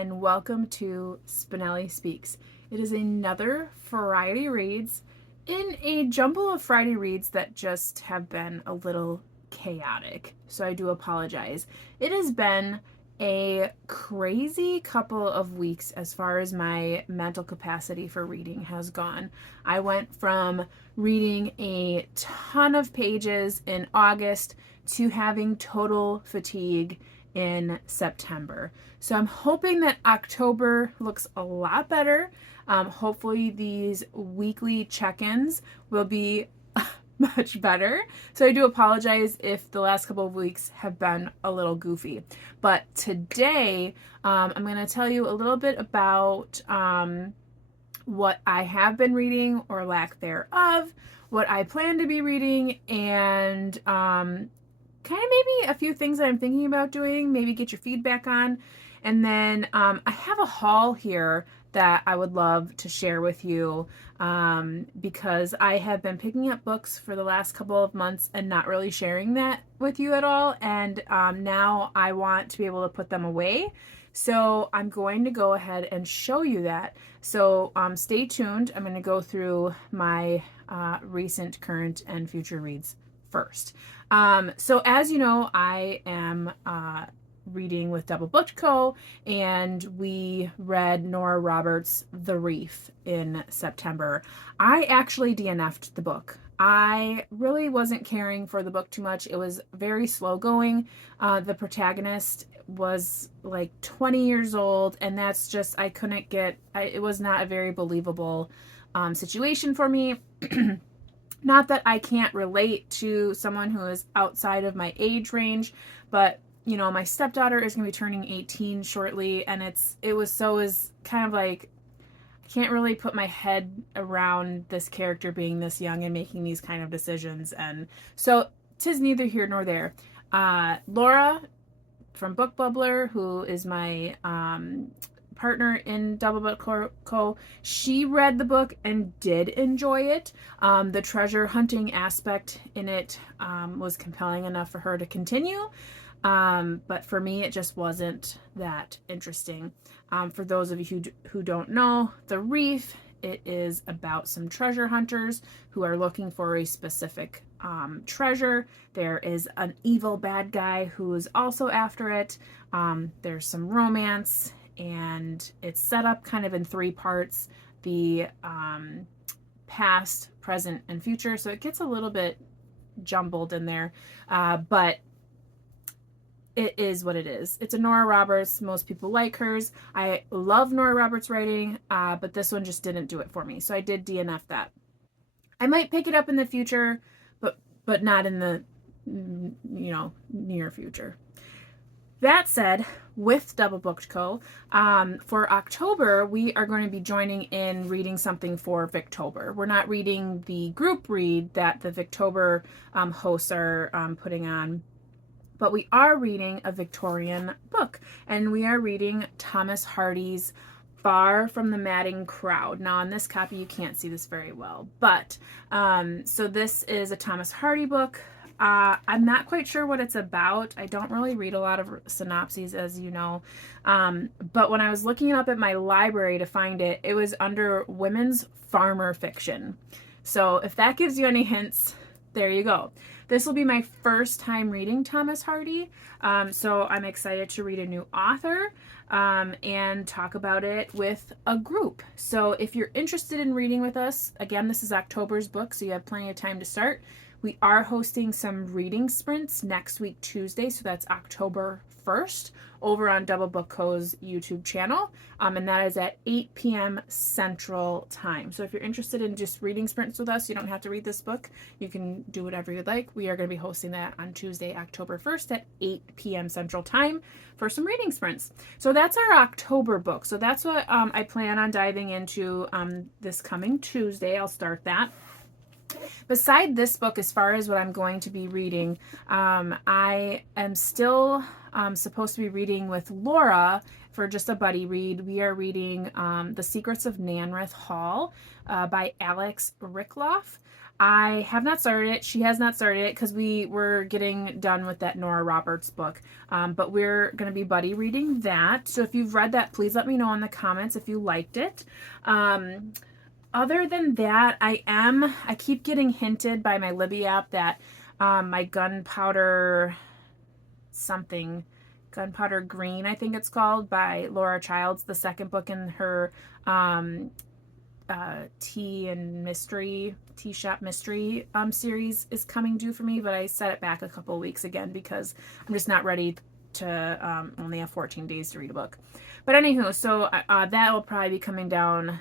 and welcome to Spenelli Speaks. It is another Friday Reads in a jumble of Friday Reads that just have been a little chaotic, so I do apologize. It has been a crazy couple of weeks as far as my mental capacity for reading has gone. I went from reading a ton of pages in August to having total fatigue in September. So I'm hoping that October looks a lot better. Hopefully these weekly check-ins will be much better. So I do apologize if the last couple of weeks have been a little goofy. But today I'm going to tell you a little bit about what I have been reading or lack thereof, what I plan to be reading, and kind of maybe a few things that I'm thinking about doing, maybe get your feedback on. And then I have a haul here that I would love to share with you because I have been picking up books for the last couple of months and not really sharing that with you at all. And now I want to be able to put them away. So I'm going to go ahead and show you that. So stay tuned. I'm going to go through my recent, current, and future reads first. So as you know, I am reading with DoubleBookedCo, and we read Nora Roberts' The Reef in September. I actually DNF'd the book. I really wasn't caring for the book too much. It was very slow going. The protagonist was like 20 years old, and that's just, I couldn't get, it was not a very believable situation for me. Not that I can't relate to someone who is outside of my age range, but you know, my stepdaughter is going to be turning 18 shortly, and it was kind of like, I can't really put my head around this character being this young and making these kind of decisions. And so 'tis neither here nor there. Laura from Book Bubbler, who is my partner in DoubleBookedCo, she read the book and did enjoy it. The treasure hunting aspect in it was compelling enough for her to continue. But for me, it just wasn't that interesting. For those of you who don't know, The Reef, it is about some treasure hunters who are looking for a specific treasure. There is an evil bad guy who is also after it. There's some romance, and it's set up kind of in three parts: the past, present, and future. So it gets a little bit jumbled in there, but it is what it is. It's a Nora Roberts. Most people like hers. I love Nora Roberts' writing, but this one just didn't do it for me. So I did DNF that. I might pick it up in the future, but not in the near future. That said, with DoubleBookedCo, for October, we are going to be joining in reading something for Victober. We're not reading the group read that the Victober hosts are putting on, but we are reading a Victorian book, and we are reading Thomas Hardy's Far from the Madding Crowd. Now, on this copy, you can't see this very well, but so this is a Thomas Hardy book. I'm not quite sure what it's about. I don't really read a lot of synopses, as you know, but when I was looking it up at my library to find it, it was under women's farmer fiction. So if that gives you any hints, there you go. This will be my first time reading Thomas Hardy, so I'm excited to read a new author and talk about it with a group. So if you're interested in reading with us, again, this is October's book, so you have plenty of time to start. We are hosting some reading sprints next week, Tuesday, so that's October 1st, over on DoubleBookedCo's YouTube channel, and that is at 8 p.m. Central Time. So if you're interested in just reading sprints with us, you don't have to read this book. You can do whatever you'd like. We are going to be hosting that on Tuesday, October 1st at 8 p.m. Central Time for some reading sprints. So that's our October book. So that's what I plan on diving into this coming Tuesday. I'll start that. Beside this book, as far as what I'm going to be reading, I am still supposed to be reading with Laura for just a buddy read. We are reading The Secrets of Nanreath Hall by Alix Rickloff. I have not started it. She has not started it because we were getting done with that Nora Roberts book. But we're going to be buddy reading that. So if you've read that, please let me know in the comments if you liked it. Other than that, I keep getting hinted by my Libby app that my Gunpowder Green, I think it's called, by Laura Childs, the second book in her tea shop mystery series is coming due for me, but I set it back a couple of weeks again because I'm just not ready to only have 14 days to read a book. But anywho, so that will probably be coming down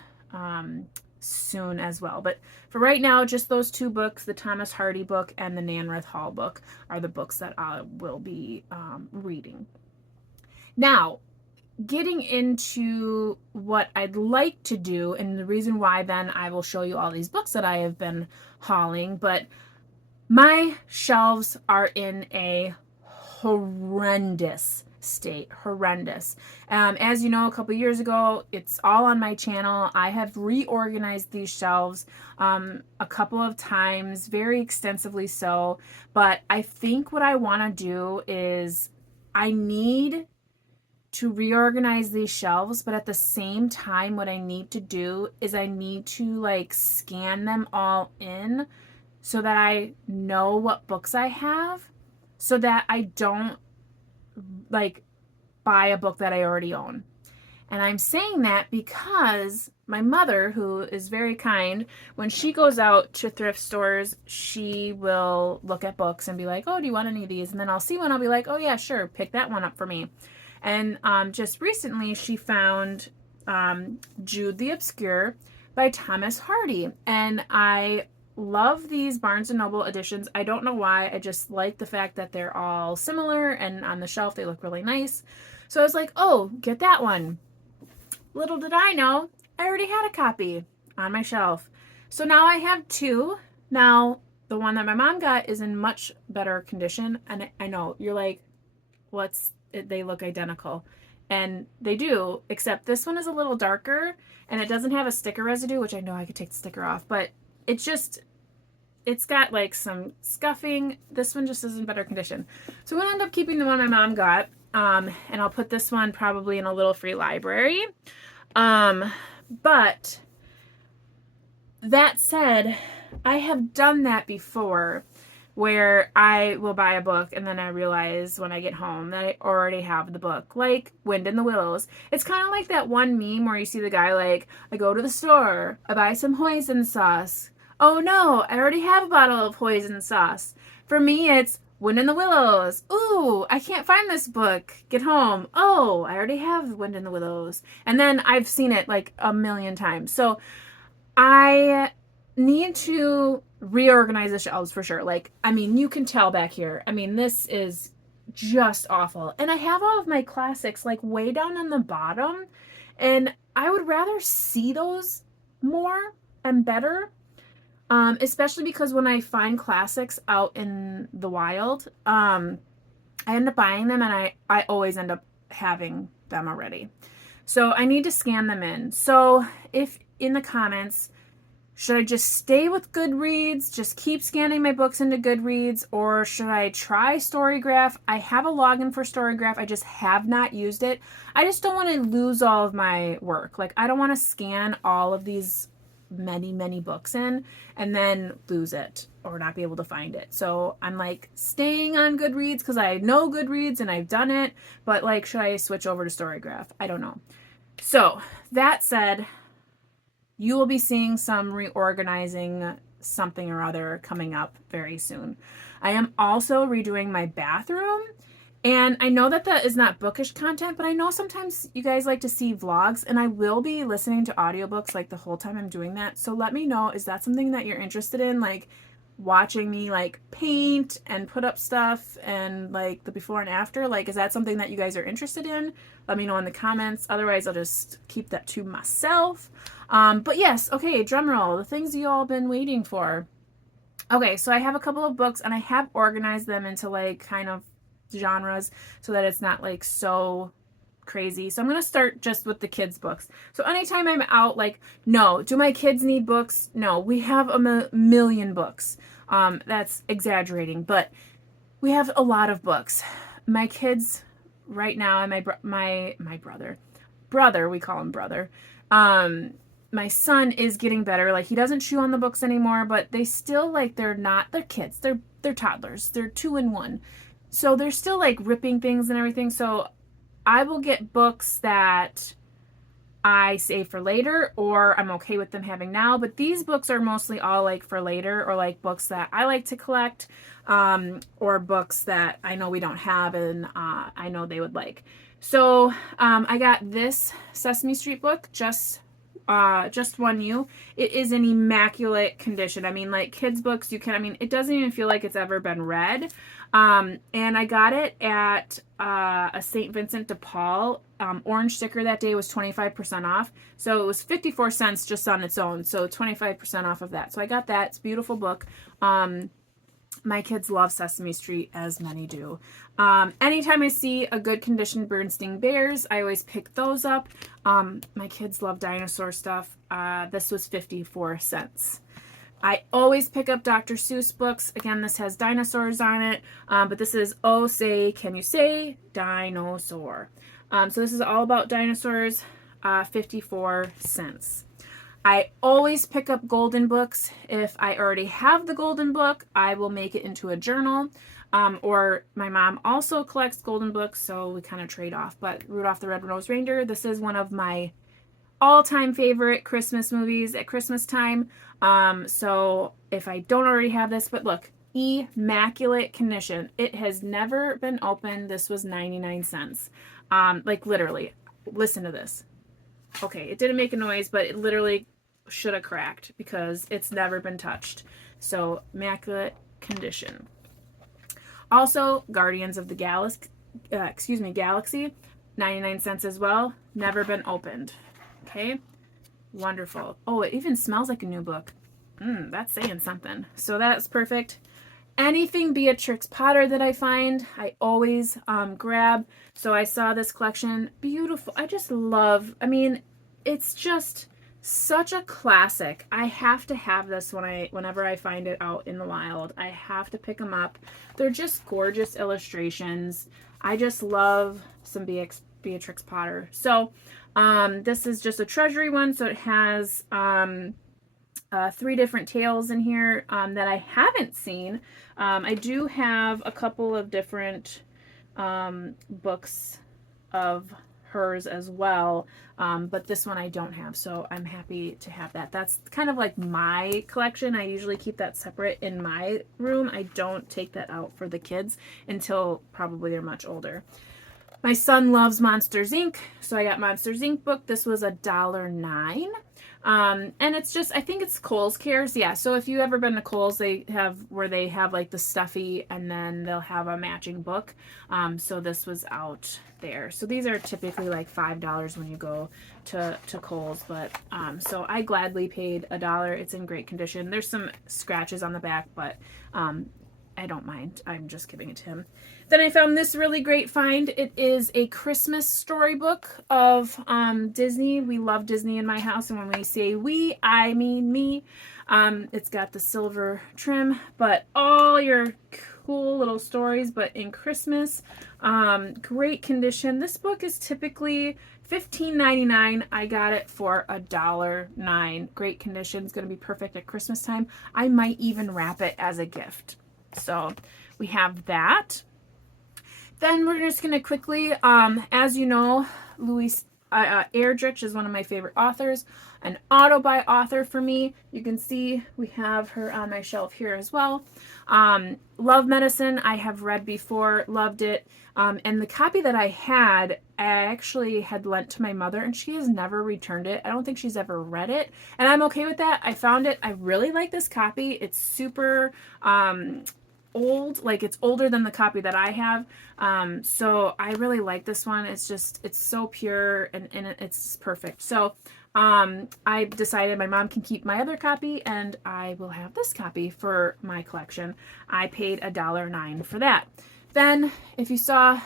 soon as well. But for right now, just those two books, the Thomas Hardy book and the Nanreath Hall book, are the books that I will be reading. Now, getting into what I'd like to do, and the reason why then I will show you all these books that I have been hauling, but my shelves are in a horrendous state. Horrendous. As you know, a couple years ago, it's all on my channel. I have reorganized these shelves a couple of times, very extensively so, but I think what I want to do is I need to reorganize these shelves, but at the same time, what I need to do is I need to like scan them all in so that I know what books I have, so that I don't like buy a book that I already own. And I'm saying that because my mother, who is very kind, when she goes out to thrift stores, she will look at books and be like, oh, do you want any of these? And then I'll see one, I'll be like, oh yeah, sure, pick that one up for me. And just recently she found Jude the Obscure by Thomas Hardy. And I love these Barnes & Noble editions. I don't know why. I just like the fact that they're all similar and on the shelf they look really nice. So I was like, oh, get that one. Little did I know, I already had a copy on my shelf. So now I have two. Now, the one that my mom got is in much better condition. And I know, you're like, they look identical. And they do, except this one is a little darker and it doesn't have a sticker residue, which I know I could take the sticker off, but it's got like some scuffing. This one just is in better condition. So I'm gonna end up keeping the one my mom got, and I'll put this one probably in a little free library. But that said, I have done that before, where I will buy a book and then I realize when I get home that I already have the book, like Wind in the Willows. It's kind of like that one meme where you see the guy like, I go to the store, I buy some hoisin sauce. Oh no, I already have a bottle of hoisin sauce. For me, it's Wind in the Willows. Ooh, I can't find this book. Get home. Oh, I already have Wind in the Willows. And then I've seen it like a million times. So I need to reorganize the shelves for sure. Like, I mean, you can tell back here. I mean, this is just awful. And I have all of my classics like way down on the bottom. And I would rather see those more and better. Especially because when I find classics out in the wild, I end up buying them and I always end up having them already. So I need to scan them in. So if in the comments, should I just stay with Goodreads, just keep scanning my books into Goodreads, or should I try Storygraph? I have a login for Storygraph. I just have not used it. I just don't want to lose all of my work. Like, I don't want to scan all of these many books in and then lose it or not be able to find it. So I'm like staying on Goodreads because I know Goodreads and I've done it, but like, should I switch over to Storygraph? I don't know. So that said, you will be seeing some reorganizing something or other coming up very soon. I am also redoing my bathroom, and I know that is not bookish content, but I know sometimes you guys like to see vlogs, and I will be listening to audiobooks like the whole time I'm doing that. So let me know, is that something that you're interested in? Like watching me like paint and put up stuff and like the before and after? Like, is that something that you guys are interested in? Let me know in the comments. Otherwise, I'll just keep that to myself. But yes, okay, drum roll. The things you all been waiting for. Okay, so I have a couple of books and I have organized them into like kind of genres so that it's not like so crazy. So I'm going to start just with the kids' books. So anytime I'm out, like, no, do my kids need books? No, we have a million books. That's exaggerating, but we have a lot of books. My kids right now, and my brother, we call him brother. My son is getting better. Like, he doesn't chew on the books anymore, but they still, like, they're kids. They're toddlers. They're 2 and 1. So they're still like ripping things and everything. So I will get books that I save for later, or I'm okay with them having now. But these books are mostly all like for later, or like books that I like to collect, or books that I know we don't have and I know they would like. So I got this Sesame Street book, just One You. It is in immaculate condition. I mean, like kids books, it doesn't even feel like it's ever been read. And I got it at a St. Vincent de Paul. Orange sticker that day was 25% off. So it was 54 cents just on its own. So 25% off of that. So I got that. It's a beautiful book. My kids love Sesame Street, as many do. Anytime I see a good condition Bernstein Bears, I always pick those up. My kids love dinosaur stuff. This was 54 cents. I always pick up Dr. Seuss books. Again, this has dinosaurs on it, but this is Oh Say Can You Say Dinosaur. So this is all about dinosaurs, 54 cents. I always pick up golden books. If I already have the golden book, I will make it into a journal. Or my mom also collects golden books, so we kind of trade off. But Rudolph the Red-Nosed Reindeer, this is one of my all-time favorite Christmas movies at Christmas time. So if I don't already have this, but look, immaculate condition. It has never been opened. This was 99 cents. Like literally, listen to this. Okay, it didn't make a noise, but it literally should have cracked because it's never been touched. So immaculate condition. Also, Guardians of the Galaxy, Galaxy, 99 cents as well. Never been opened. Okay, wonderful. Oh, it even smells like a new book. That's saying something. So that's perfect. Anything Beatrix Potter that I find, I always grab. So I saw this collection. Beautiful. I just love, it's just such a classic. I have to have this whenever I find it out in the wild. I have to pick them up. They're just gorgeous illustrations. I just love some Beatrix Potter. So this is just a treasury one. So it has 3 different tales in here that I haven't seen. I do have a couple of different books of hers as well, but this one I don't have, so I'm happy to have that. That's kind of like my collection. I usually keep that separate in my room. I don't take that out for the kids until probably they're much older. My son loves Monsters Inc., so I got Monsters Inc. book. This was $1.09. And it's just, I think it's Kohl's Cares. Yeah, so if you ever been to Kohl's, they have like the stuffy and then they'll have a matching book. So this was out there. So these are typically like $5 when you go to Kohl's, but so I gladly paid $1. It's in great condition. There's some scratches on the back, but I don't mind. I'm just giving it to him. Then I found this really great find. It is a Christmas storybook of Disney. We love Disney in my house, and when we say we, I mean me. It's got the silver trim, but all your cool little stories, but in Christmas. Great condition. This book is typically $15.99. I got it for $1.09. Great condition. It's going to be perfect at Christmas time. I might even wrap it as a gift. So we have that. Then we're just going to quickly, as you know, Louise Erdrich is one of my favorite authors, an auto-buy author for me. You can see we have her on my shelf here as well. Love Medicine, I have read before, loved it. And the copy that I actually had lent to my mother, and she has never returned it. I don't think she's ever read it, and I'm okay with that. I found it. I really like this copy. It's super old, like it's older than the copy that I have. So I really like this one. It's so pure and it's perfect. So I decided my mom can keep my other copy and I will have this copy for my collection. I paid $1.09 for that. Then, if you saw a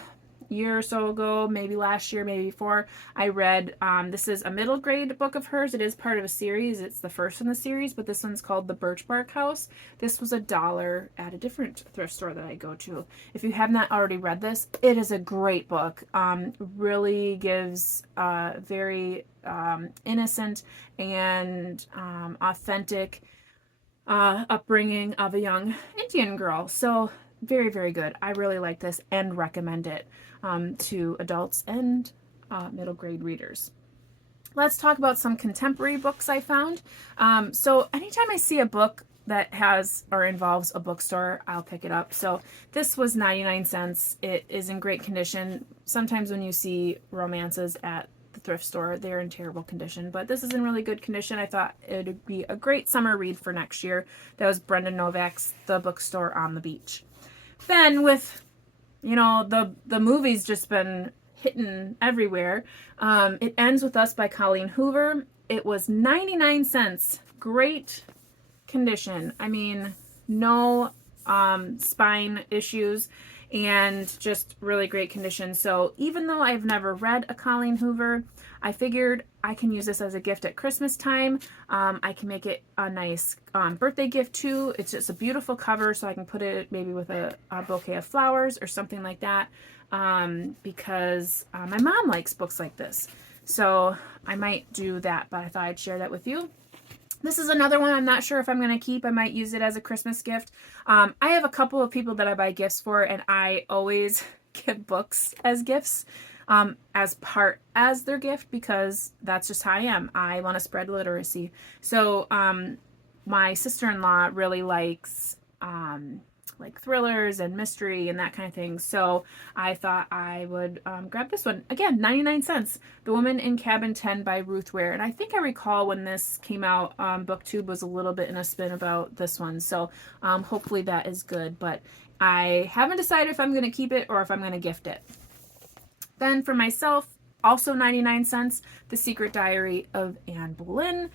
year or so ago, maybe last year, maybe before, I read, this is a middle grade book of hers. It is part of a series. It's the first in the series, but this one's called The Birch Bark House. This was $1 at a different thrift store that I go to. If you have not already read this, it is a great book. Really gives very innocent and authentic upbringing of a young Indian girl. So very, very good. I really like this and recommend it to adults and middle grade readers. Let's talk about some contemporary books I found. So anytime I see a book that has or involves a bookstore, I'll pick it up. So this was 99 cents. It is in great condition. Sometimes when you see romances at the thrift store, they're in terrible condition, but this is in really good condition. I thought it would be a great summer read for next year. That was Brendan Novak's The Bookstore on the Beach. Then with, you know, the movie's just been hitting everywhere. It Ends With Us by Colleen Hoover. It was 99 cents. Great condition. I mean, no spine issues and just really great condition. So even though I've never read a Colleen Hoover, I figured I can use this as a gift at Christmas time. I can make it a nice birthday gift too. It's just a beautiful cover, so I can put it maybe with a bouquet of flowers or something like that, because my mom likes books like this. So I might do that, but I thought I'd share that with you. This is another one I'm not sure if I'm going to keep. I might use it as a Christmas gift. I have a couple of people that I buy gifts for, and I always give books as gifts, as their gift, because that's just how I am. I want to spread literacy. So my sister-in-law really likes like thrillers and mystery and that kind of thing. So I thought I would grab this one. Again, 99 cents. The Woman in Cabin 10 by Ruth Ware. And I think I recall when this came out, BookTube was a little bit in a spin about this one. So hopefully that is good. But I haven't decided if I'm going to keep it or if I'm going to gift it. Then for myself, also 99 cents, The Secret Diary of Anne Boleyn.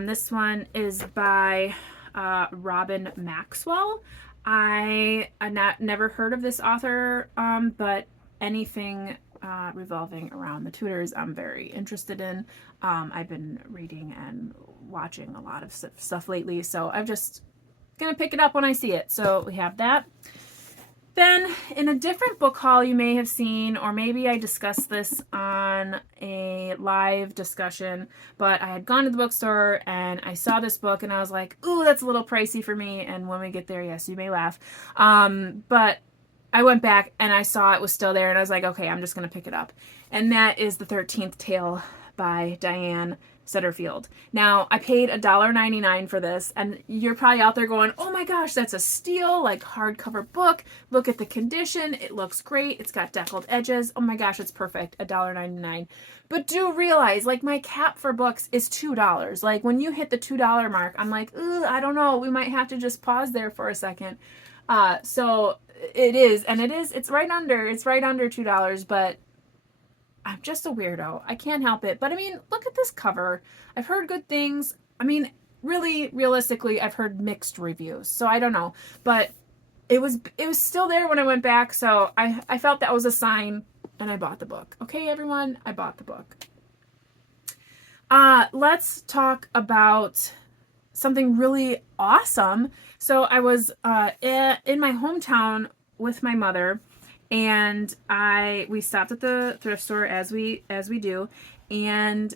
This one is by Robin Maxwell. I never heard of this author, but anything revolving around the Tudors I'm very interested in. I've been reading and watching a lot of stuff lately, so I'm just gonna pick it up when I see it. So we have that. Then in a different book haul you may have seen, or maybe I discussed this on a live discussion, but I had gone to the bookstore and I saw this book and I was like, ooh, that's a little pricey for me. And when we get there, yes, you may laugh. But I went back and I saw it was still there and I was like, okay, I'm just going to pick it up. And that is The 13th Tale by Diane Setterfield. Now, I paid $1.99 for this, and you're probably out there going, oh my gosh, that's a steal, like hardcover book. Look at the condition. It looks great. It's got deckled edges. Oh my gosh, it's perfect. $1.99. But do realize, like, my cap for books is $2. Like, when you hit the $2 mark, I'm like, ooh, I don't know. We might have to just pause there for a second. So it is, and it's right under $2, but I'm just a weirdo. I can't help it. But I mean, look at this cover. I've heard good things. I mean, really, realistically, I've heard mixed reviews. So I don't know. But it was still there when I went back. So I felt that was a sign and I bought the book. Okay, everyone, I bought the book. Let's talk about something really awesome. So I was in my hometown with my mother, and we stopped at the thrift store as we do, and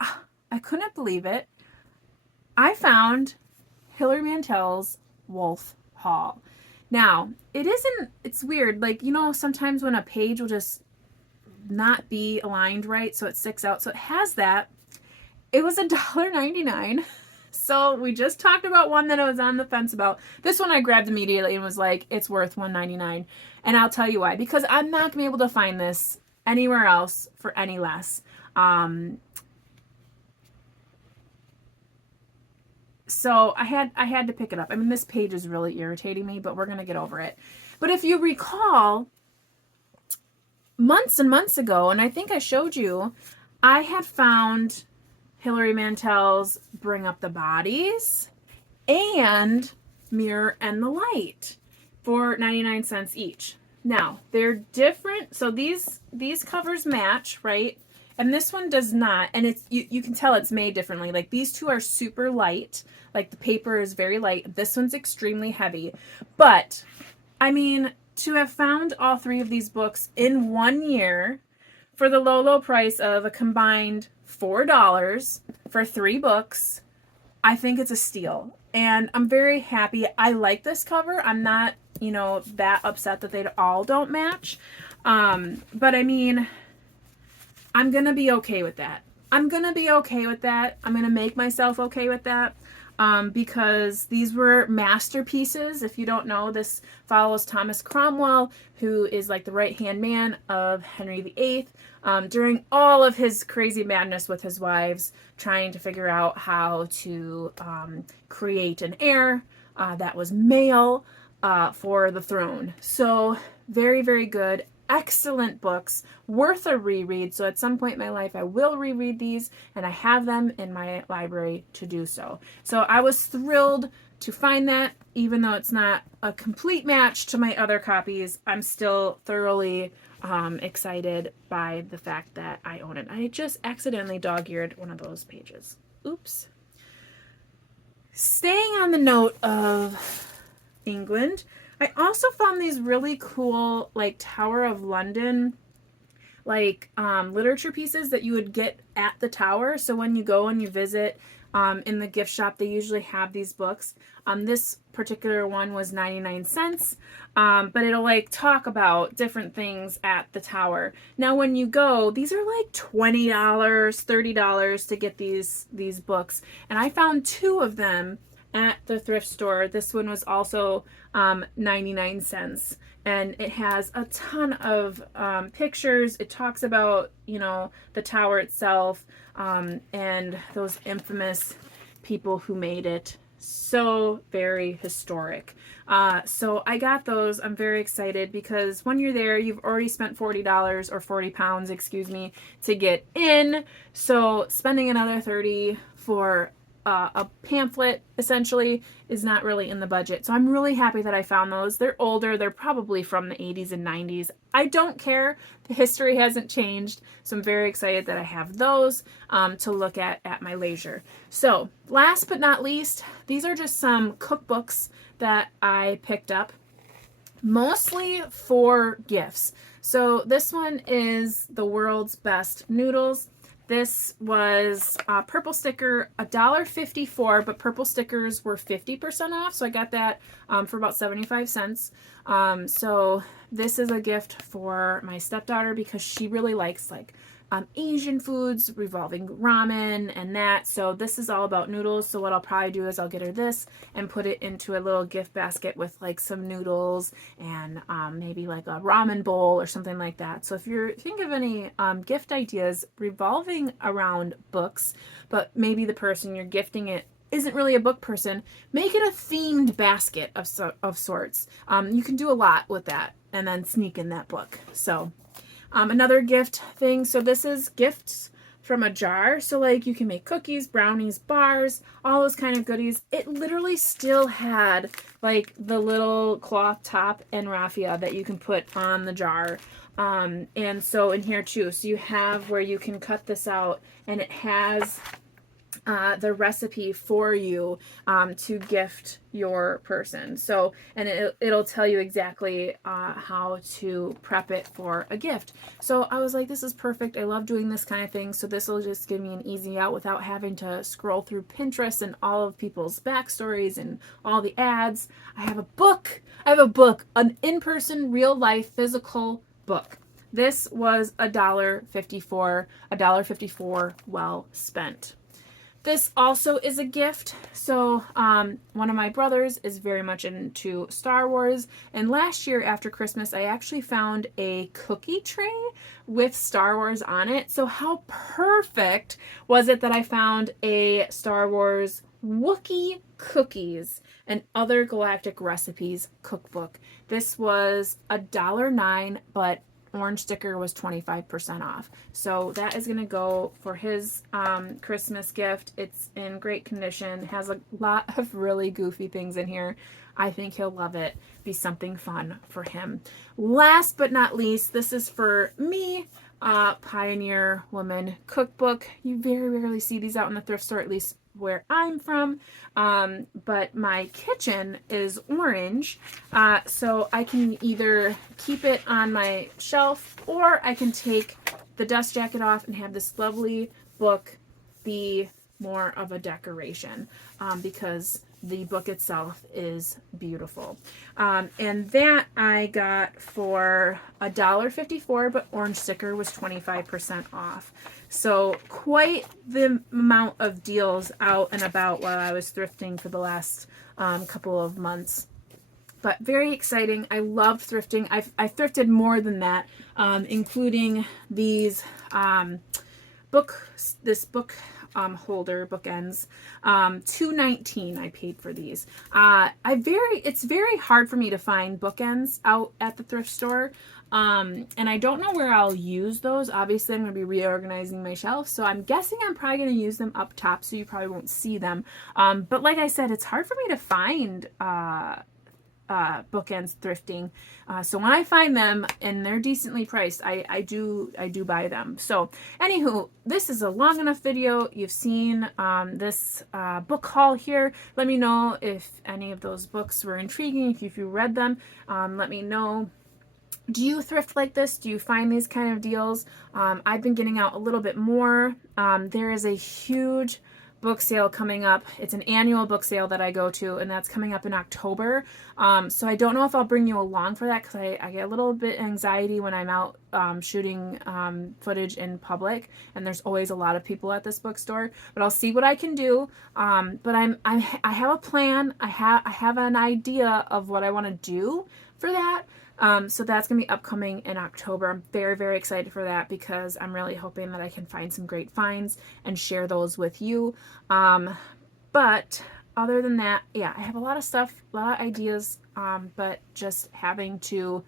I couldn't believe it. I found Hilary Mantel's Wolf Hall. Now, it's weird, like, you know, sometimes when a page will just not be aligned right, so it sticks out. So it has that. It was $1.99. So we just talked about one that I was on the fence about. This one I grabbed immediately and was like, it's worth $1.99. And I'll tell you why. Because I'm not going to be able to find this anywhere else for any less. So I had to pick it up. I mean, this page is really irritating me, but we're going to get over it. But if you recall, months and months ago, and I think I showed you, I had found Hilary Mantel's Bring Up the Bodies, and Mirror and the Light for 99 cents each. Now, they're different. So these covers match, right? And this one does not. And it's you can tell it's made differently. Like these two are super light. Like the paper is very light. This one's extremely heavy. But, I mean, to have found all three of these books in 1 year for the low, low price of a combined $4 for 3 books, I think it's a steal. And I'm very happy. I like this cover. I'm not, that upset that they all don't match. But I mean, I'm going to be okay with that. I'm going to make myself okay with that. Because these were masterpieces. If you don't know, this follows Thomas Cromwell, who is like the right-hand man of Henry VIII, during all of his crazy madness with his wives, trying to figure out how to create an heir that was male for the throne. So very, very good. Excellent books, worth a reread. So at some point in my life, I will reread these, and I have them in my library to do so. So I was thrilled to find that, even though it's not a complete match to my other copies. I'm still thoroughly excited by the fact that I own it. I just accidentally dog-eared one of those pages. Oops. Staying on the note of England, I also found these really cool, like, Tower of London, like, literature pieces that you would get at the Tower. So when you go and you visit in the gift shop, they usually have these books. This particular one was 99 cents, but it'll, like, talk about different things at the Tower. Now, when you go, these are, like, $20, $30 to get these books. And I found 2 of them at the thrift store. This one was also 99 cents, and it has a ton of pictures. It talks about, the tower itself, and those infamous people who made it. So very historic. So I got those. I'm very excited because when you're there, you've already spent $40 or 40 pounds, excuse me, to get in. So spending another 30 for a pamphlet essentially is not really in the budget. So I'm really happy that I found those. They're older. They're probably from the 80s and 90s. I don't care. The history hasn't changed. So I'm very excited that I have those to look at my leisure. So last but not least, these are just some cookbooks that I picked up, mostly for gifts. So this one is The World's Best Noodles. This was purple sticker, $1.54, but purple stickers were 50% off. So I got that for about 75 cents. So this is a gift for my stepdaughter because she really likes Asian foods, revolving ramen and that. So this is all about noodles. So what I'll probably do is I'll get her this and put it into a little gift basket with some noodles and maybe like a ramen bowl or something like that. So if you think of any gift ideas revolving around books, but maybe the person you're gifting it isn't really a book person, make it a themed basket of sorts. You can do a lot with that and then sneak in that book. So another gift thing. So this is gifts from a jar. So you can make cookies, brownies, bars, all those kind of goodies. It literally still had the little cloth top and raffia that you can put on the jar. And so in here too, so you have where you can cut this out and it has the recipe for you to gift your person. So, and it'll tell you exactly how to prep it for a gift. So I was like, this is perfect. I love doing this kind of thing. So this will just give me an easy out without having to scroll through Pinterest and all of people's backstories and all the ads. I have a book, an in-person, real life, physical book. This was $1.54 well spent. This also is a gift. So one of my brothers is very much into Star Wars. And last year after Christmas, I actually found a cookie tray with Star Wars on it. So how perfect was it that I found a Star Wars Wookiee cookies and other galactic recipes cookbook. This was $1.09, but orange sticker was 25% off. So that is going to go for his Christmas gift. It's in great condition, has a lot of really goofy things in here. I think he'll love it. Be something fun for him. Last but not least, this is for me. Pioneer Woman Cookbook. You very rarely see these out in the thrift store, at least where I'm from. But my kitchen is orange, so I can either keep it on my shelf, or I can take the dust jacket off and have this lovely book be more of a decoration, because the book itself is beautiful. And that I got for $1.54, but orange sticker was 25% off. So quite the amount of deals out and about while I was thrifting for the last couple of months. But very exciting. I love thrifting. I thrifted more than that, including these this book holder bookends. $2.19 I paid for these. It's very hard for me to find bookends out at the thrift store. And I don't know where I'll use those. Obviously, I'm going to be reorganizing my shelf, so I'm guessing I'm probably going to use them up top, so you probably won't see them. But like I said, it's hard for me to find bookends thrifting. So when I find them and they're decently priced, I do buy them. So anywho, this is a long enough video. You've seen this book haul here. Let me know if any of those books were intriguing, if you read them. Let me know. Do you thrift like this? Do you find these kind of deals? I've been getting out a little bit more. There is a huge book sale coming up. It's an annual book sale that I go to, and that's coming up in October. So I don't know if I'll bring you along for that, because I get a little bit anxiety when I'm out shooting footage in public, and there's always a lot of people at this bookstore. But I'll see what I can do. But I have a plan. I have an idea of what I want to do for that. So that's going to be upcoming in October. I'm very, very excited for that, because I'm really hoping that I can find some great finds and share those with you. But other than that, yeah, I have a lot of stuff, a lot of ideas, but just having to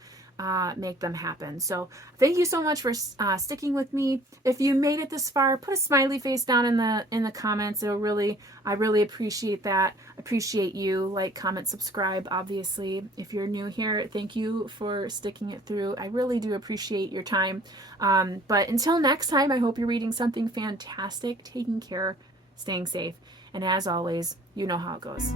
make them happen. So thank you so much for sticking with me. If you made it this far, put a smiley face down in the comments. I really appreciate that. Appreciate you. Like, comment, subscribe. Obviously, if you're new here, thank you for sticking it through. I really do appreciate your time. But until next time, I hope you're reading something fantastic, taking care, staying safe, and as always, you know how it goes.